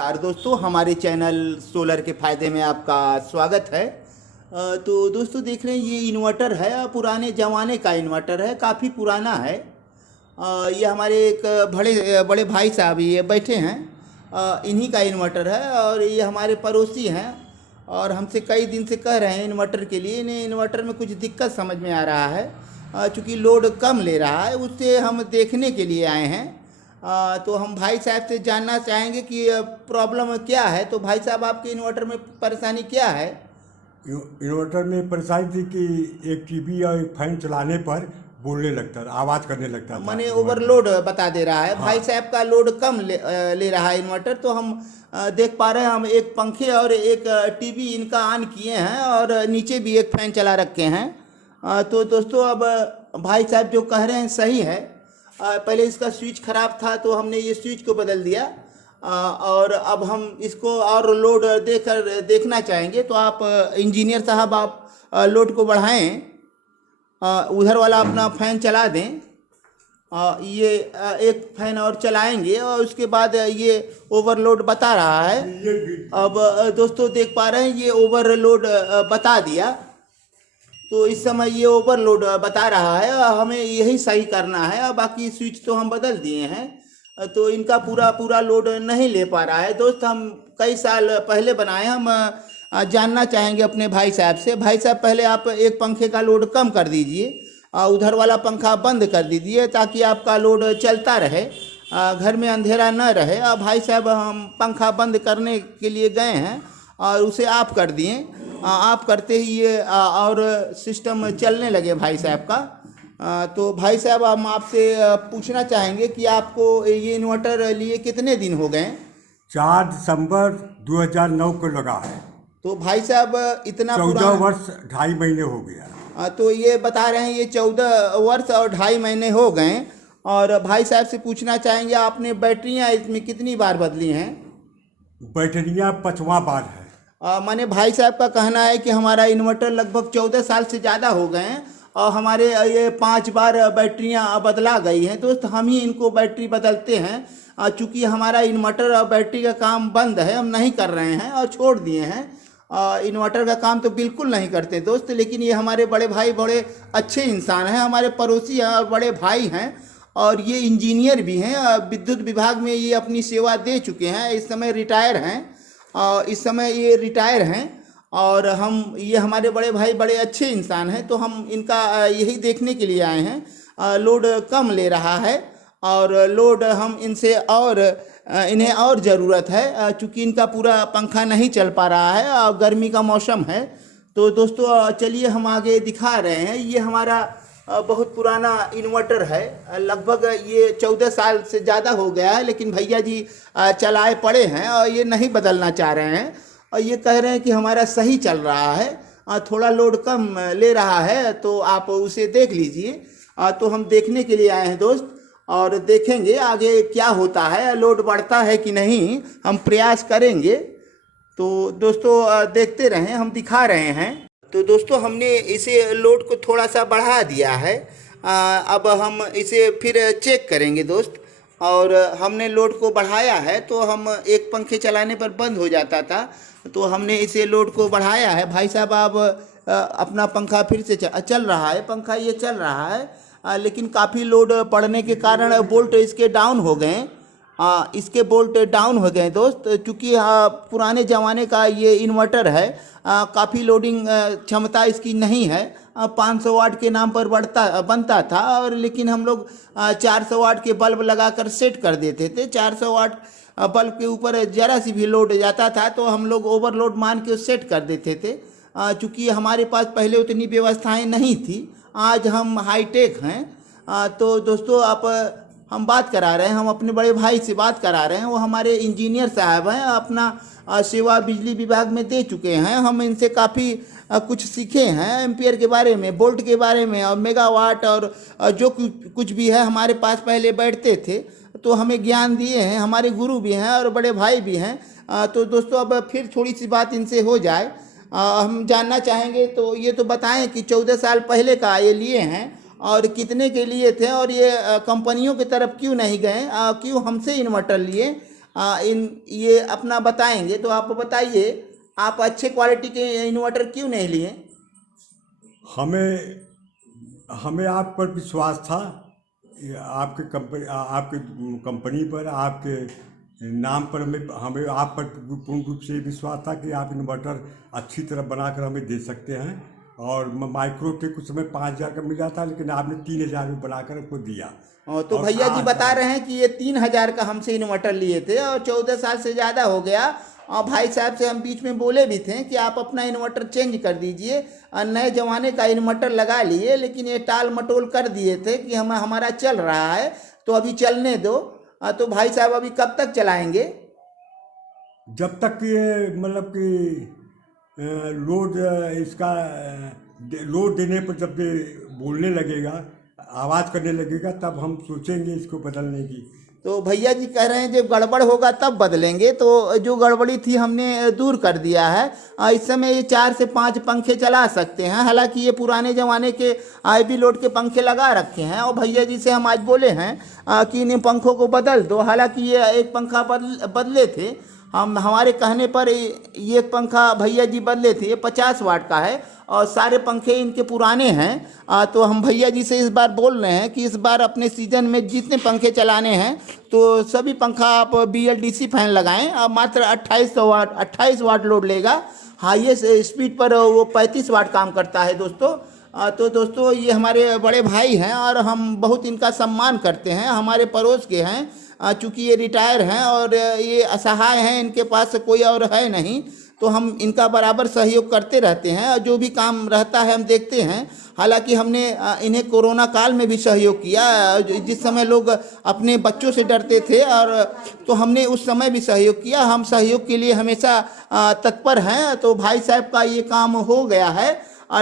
नमस्कार दोस्तों, हमारे चैनल सोलर के फ़ायदे में आपका स्वागत है। तो दोस्तों देख रहे हैं ये इन्वर्टर है, पुराने ज़माने का इन्वर्टर है, काफ़ी पुराना है। ये हमारे एक बड़े बड़े भाई साहब ये बैठे हैं, इन्हीं का इन्वर्टर है और ये हमारे पड़ोसी हैं और हमसे कई दिन से कह रहे हैं इन्वर्टर के लिए। इन्हें इन्वर्टर में कुछ दिक्कत समझ में आ रहा है, चूँकि लोड कम ले रहा है, उससे हम देखने के लिए आए हैं। तो हम भाई साहब से जानना चाहेंगे कि प्रॉब्लम क्या है। तो भाई साहब, आपके इन्वर्टर में परेशानी क्या है? इन्वर्टर में परेशानी थी कि एक टीवी और एक फैन चलाने पर बोलने लगता था, आवाज़ करने लगता था, माने ओवरलोड बता दे रहा है। हाँ। भाई साहब का लोड कम ले रहा है इन्वर्टर। तो हम देख पा रहे हैं, हम एक पंखे और एक टीवी इनका ऑन किए हैं और नीचे भी एक फैन चला रखे हैं। तो दोस्तों, अब भाई साहब जो कह रहे हैं सही है। पहले इसका स्विच ख़राब था तो हमने ये स्विच को बदल दिया और अब हम इसको और लोड देखना चाहेंगे। तो आप इंजीनियर साहब, आप लोड को बढ़ाएं, उधर वाला अपना फ़ैन चला दें। ये एक फ़ैन और चलाएंगे और उसके बाद ये ओवरलोड बता रहा है। अब दोस्तों देख पा रहे हैं ये ओवरलोड बता दिया। तो इस समय ये ओवरलोड बता रहा है, हमें यही सही करना है। और बाकी स्विच तो हम बदल दिए हैं, तो इनका पूरा लोड नहीं ले पा रहा है। दोस्त, हम कई साल पहले बनाए, हम जानना चाहेंगे अपने भाई साहब से। भाई साहब, पहले आप एक पंखे का लोड कम कर दीजिए, उधर वाला पंखा बंद कर दीजिए ताकि आपका लोड चलता रहे, घर में अंधेरा न रहे। भाई साहब, हम पंखा बंद करने के लिए गए हैं और उसे आप कर दिए। आप करते ही ये और सिस्टम चलने लगे भाई साहब का। तो भाई साहब, हम आपसे पूछना चाहेंगे कि आपको ये इन्वर्टर लिए कितने दिन हो गए? 4 दिसंबर 2009 को लगा है। तो भाई साहब, इतना 14 वर्ष 2.5 महीने हो गया। तो ये बता रहे हैं ये 14 वर्ष और 2.5 महीने हो गए। और भाई साहब से पूछना चाहेंगे, आपने बैटरियां इसमें कितनी बार बदली हैं? बैटरियाँ 5वां बार है। माने भाई साहब का कहना है कि हमारा इन्वर्टर लगभग 14 साल से ज़्यादा हो गए हैं और हमारे ये 5 बार बैटरियां बदला गई हैं। दोस्त, हम ही इनको बैटरी बदलते हैं, चूँकि हमारा इन्वर्टर और बैटरी का काम बंद है, हम नहीं कर रहे हैं और छोड़ दिए हैं। इन्वर्टर का काम तो बिल्कुल नहीं करते दोस्त। लेकिन ये हमारे बड़े भाई बड़े अच्छे इंसान हैं, हमारे पड़ोसी हैं और बड़े भाई हैं और ये इंजीनियर भी हैं। विद्युत विभाग में ये अपनी सेवा दे चुके हैं, इस समय रिटायर हैं। इस समय ये रिटायर हैं और ये हमारे बड़े भाई बड़े अच्छे इंसान हैं। तो हम इनका यही देखने के लिए आए हैं। लोड कम ले रहा है और लोड हम इनसे और इन्हें और ज़रूरत है, चूँकि इनका पूरा पंखा नहीं चल पा रहा है और गर्मी का मौसम है। तो दोस्तों चलिए हम आगे दिखा रहे हैं। ये हमारा बहुत पुराना इन्वर्टर है, लगभग ये 14 साल से ज़्यादा हो गया है। लेकिन भैया जी चलाए पड़े हैं और ये नहीं बदलना चाह रहे हैं और ये कह रहे हैं कि हमारा सही चल रहा है, थोड़ा लोड कम ले रहा है, तो आप उसे देख लीजिए। तो हम देखने के लिए आए हैं दोस्त और देखेंगे आगे क्या होता है, लोड बढ़ता है कि नहीं, हम प्रयास करेंगे। तो दोस्तों देखते रहें, हम दिखा रहे हैं। तो दोस्तों, हमने इसे लोड को थोड़ा सा बढ़ा दिया है। अब हम इसे फिर चेक करेंगे दोस्त। और हमने लोड को बढ़ाया है, तो हम एक पंखे चलाने पर बंद हो जाता था, तो हमने इसे लोड को बढ़ाया है। भाई साहब, अब अपना पंखा फिर से चल रहा है, पंखा ये चल रहा है, लेकिन काफ़ी लोड पड़ने के कारण वोल्ट इसके डाउन हो गए। इसके वोल्ट डाउन हो गए दोस्त, चूँकि पुराने ज़माने का ये इन्वर्टर है, काफ़ी लोडिंग क्षमता इसकी नहीं है। 500 वाट के नाम पर बनता था और लेकिन हम लोग 400 वाट के बल्ब लगाकर सेट कर देते थे। 400 वाट बल्ब के ऊपर ज़रा सी भी लोड जाता था तो हम लोग ओवरलोड मान के सेट कर देते थे, चूँकि हमारे पास पहले उतनी व्यवस्थाएं नहीं थी। आज हम हाईटेक हैं। तो दोस्तों, आप हम बात करा रहे हैं, हम अपने बड़े भाई से बात करा रहे हैं। वो हमारे इंजीनियर साहब हैं, अपना सेवा बिजली विभाग में दे चुके हैं। हम इनसे काफ़ी कुछ सीखे हैं, एम्पियर के बारे में, वोल्ट के बारे में और मेगावाट और जो कुछ भी है हमारे पास पहले बैठते थे, तो हमें ज्ञान दिए हैं। हमारे गुरु भी हैं और बड़े भाई भी हैं। तो दोस्तों, अब फिर थोड़ी सी बात इनसे हो जाए। हम जानना चाहेंगे, तो ये तो बताएं कि 14 साल पहले का ये लिए हैं और कितने के लिए थे और ये कंपनियों की तरफ क्यों नहीं गए, क्यों हमसे इन्वर्टर लिए, इन ये अपना बताएंगे। तो आप बताइए, आप अच्छे क्वालिटी के इन्वर्टर क्यों नहीं लिए? हमें आप पर विश्वास था, ये आपके कंपनी पर, आपके नाम पर हमें आप पर पूर्ण रूप से विश्वास था कि आप इन्वर्टर अच्छी तरह बनाकर हमें दे सकते हैं। और माइक्रोटेक उस समय 5,000 का मिला था, लेकिन आपने 3,000 में बनाकर हमको दिया। तो और भैया जी बता रहे हैं कि ये 3,000 का हमसे इन्वर्टर लिए थे और 14 साल से ज़्यादा हो गया। और भाई साहब से हम बीच में बोले भी थे कि आप अपना इन्वर्टर चेंज कर दीजिए, नए ज़माने का इन्वर्टर लगा लिए, लेकिन ये टाल मटोल कर दिए थे कि हमारा चल रहा है तो अभी चलने दो। तो भाई साहब अभी कब तक चलाएंगे? जब तक ये मतलब कि लोड इसका लोड देने पर जब ये बोलने लगेगा, आवाज़ करने लगेगा, तब हम सोचेंगे इसको बदलने की। तो भैया जी कह रहे हैं जब गड़बड़ होगा तब बदलेंगे। तो जो गड़बड़ी थी हमने दूर कर दिया है। इस समय ये 4 से 5 पंखे चला सकते हैं। हालांकि ये पुराने ज़माने के IB लोड के पंखे लगा रखे हैं और भैया जी से हम आज बोले हैं कि इन पंखों को बदल दो। हालांकि ये एक पंखा बदले थे, हमारे कहने पर ये एक पंखा भैया जी बदले थे। ये 50 वाट का है और सारे पंखे इनके पुराने हैं। तो हम भैया जी से इस बार बोल रहे हैं कि इस बार अपने सीजन में जितने पंखे चलाने हैं तो सभी पंखा आप BLDC फैन लगाएं। मात्र 28 वाट लोड लेगा। हाईएस्ट स्पीड पर वो 35 वाट काम करता है दोस्तों। तो दोस्तों ये हमारे बड़े भाई हैं और हम बहुत इनका सम्मान करते हैं, हमारे पड़ोस के हैं। चूँकि ये रिटायर हैं और ये असहाय हैं, इनके पास कोई और है नहीं, तो हम इनका बराबर सहयोग करते रहते हैं और जो भी काम रहता है हम देखते हैं। हालांकि हमने इन्हें कोरोना काल में भी सहयोग किया, जिस समय लोग अपने बच्चों से डरते थे, और तो हमने उस समय भी सहयोग किया। हम सहयोग के लिए हमेशा तत्पर हैं। तो भाई साहब का ये काम हो गया है,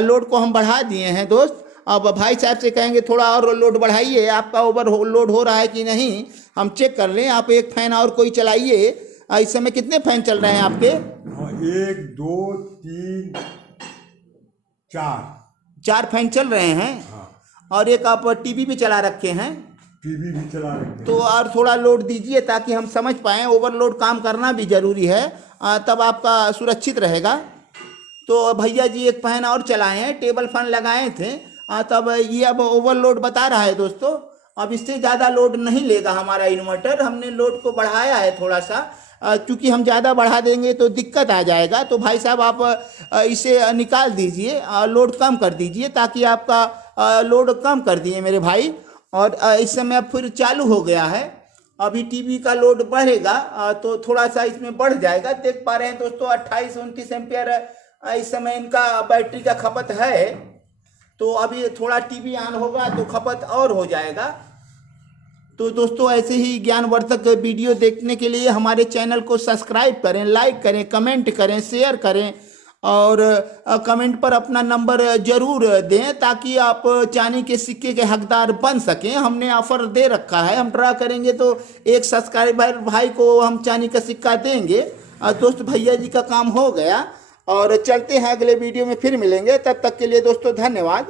लोड को हम बढ़ा दिए हैं दोस्त। अब भाई साहब से कहेंगे थोड़ा और लोड बढ़ाइए, आपका ओवर लोड हो रहा है कि नहीं हम चेक कर लें। आप एक फ़ैन और कोई चलाइए। इस समय कितने फ़ैन चल रहे हैं आपके? 1 2 3 4 फैन चल रहे हैं। हाँ। और एक आप टीवी भी चला रखे हैं। टीवी भी चला रहे हैं। तो और थोड़ा लोड दीजिए ताकि हम समझ पाएँ। ओवरलोड काम करना भी ज़रूरी है, तब आपका सुरक्षित रहेगा। तो भैया जी एक फैन और चलाए हैं, टेबल फैन लगाए थे, तब ये अब ओवरलोड बता रहा है दोस्तों। अब इससे ज़्यादा लोड नहीं लेगा हमारा इन्वर्टर। हमने लोड को बढ़ाया है थोड़ा सा, क्योंकि हम ज़्यादा बढ़ा देंगे तो दिक्कत आ जाएगा। तो भाई साहब आप इसे निकाल दीजिए, लोड कम कर दीजिए, ताकि आपका लोड कम कर दिए मेरे भाई। और इस समय अब फिर चालू हो गया है। अभी टीवी का लोड बढ़ेगा तो थोड़ा सा इसमें बढ़ जाएगा। देख पा रहे हैं दोस्तों 28-29 एम्पियर इस समय इनका बैटरी का खपत है। तो अभी थोड़ा टीवी ऑन होगा तो खपत और हो जाएगा। तो दोस्तों ऐसे ही ज्ञानवर्धक वीडियो देखने के लिए हमारे चैनल को सब्सक्राइब करें, लाइक करें, कमेंट करें, शेयर करें और कमेंट पर अपना नंबर ज़रूर दें, ताकि आप चांदी के सिक्के के हकदार बन सकें। हमने ऑफर दे रखा है, हम ड्रा करेंगे तो एक सब्सक्राइबर भाई को हम चांदी का सिक्का देंगे। दोस्त भैया जी का काम हो गया और चलते हैं, अगले वीडियो में फिर मिलेंगे। तब तक के लिए दोस्तों धन्यवाद।